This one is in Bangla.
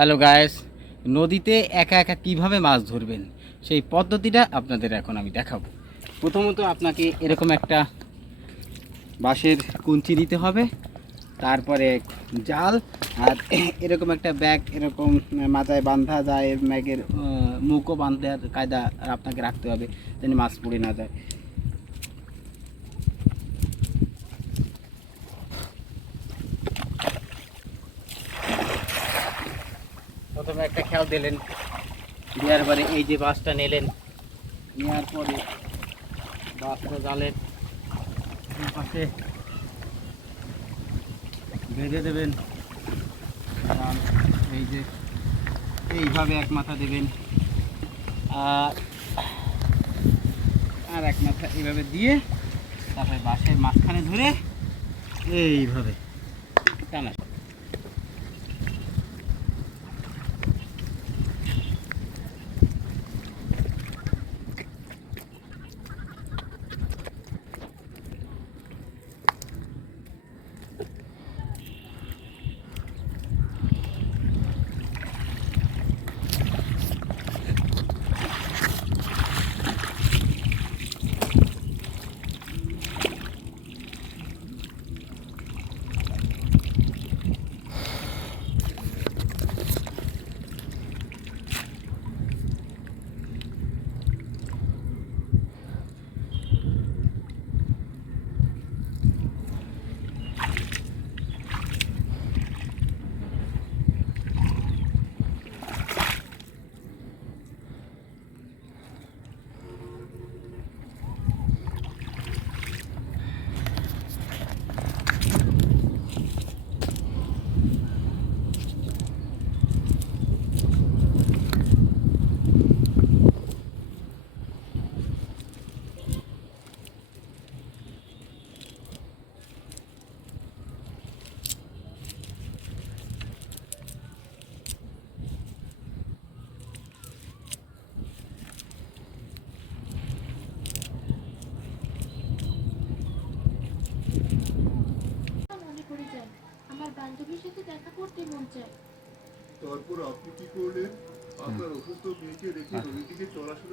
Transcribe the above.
হ্যালো গাইস, নদীতে একা একা কিভাবে মাছ ধরবেন সেই পদ্ধতিটা আপনাদের এখন আমি দেখাবো। প্রথমত আপনাকে এরকম একটা বাঁশের কঞ্চি দিতে হবে, তারপরে জাল, আর এরকম একটা ব্যাগ এরকম মাথায় বাঁধা যায়, ব্যাগের মুখও বাঁধার কায়দা আপনাকে রাখতে হবে যেন মাছ পড়ে না যায়। প্রথমে একটা খেয়াল দিলেন, দেওয়ার পরে এই যে বাঁশটা নিলেন, নেওয়ার পরে বাঁশটা জালের পাশে বেঁধে দেবেন। জাল এই যে এইভাবে এক মাথা দেবেন, আর আর এক মাথা এইভাবে দিয়ে তারপরে বাঁশের মাঝখানে ধরে এইভাবে টানা। মনে পড়ে যায়, আমার বান্ধবীর সাথে দেখা করতে মন চায়। তারপর আপনি কি করলেন? আপনার অসুস্থ মেয়েকে রেখে নদীর দিকে চলা শুরু